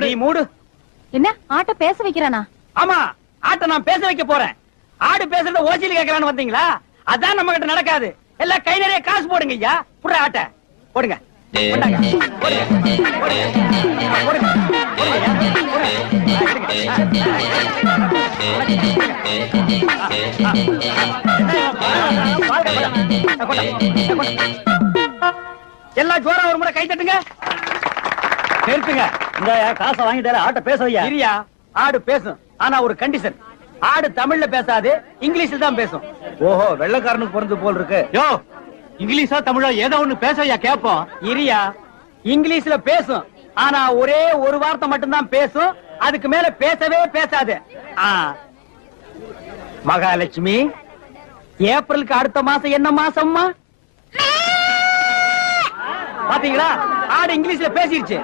நீ மூடு. என்ன ஆட்ட பேச வைக்கிறானா? ஆமா, ஆட்ட நான் பேச வைக்க போறேன். ஆடு பேசுறத ஓசியில கேட்கறான்னு வந்தீங்களா? அதான் நம்ம கிட்ட நடக்காது. எல்லாம் கை நிறைய காசு போடுங்க ஐயா. புற ஆட்ட போடுங்க. போடுங்க. போடுங்க. போடுங்க. போடுங்க. எல்லாம் ஜோரா ஒரு முறை கை தட்டுங்க. நிறுத்துங்க. இந்த காசை வாங்கிட்டாரு ஆட்ட பேச வையா. இரியா, ஆடு பேசும். ஆனா ஒரு கண்டிஷன். ஆடு தமிழ்ல பேசாது, இங்கிலீஷ்ல தான் பேசும். ஓஹோ, வெள்ளக்காரனுக்கு பிறந்து போல் இருக்கு. யோ, இங்கிலீஷா தமிழா ஏதோ ஒண்ணு பேசையா கேப்போம். இரியா, இங்கிலீஷ்ல பேசும். ஆனா ஒரே ஒரு வார்த்தை மட்டும் தான் பேசும். அதுக்கு மேல பேசவே பேசாது. மகாலட்சுமி, ஏப்ரலுக்கு அடுத்த மாசம் என்ன மாசம்மா? பாத்தீங்களா, ஆடு இங்கிலீஷ்ல பேசிருச்சு.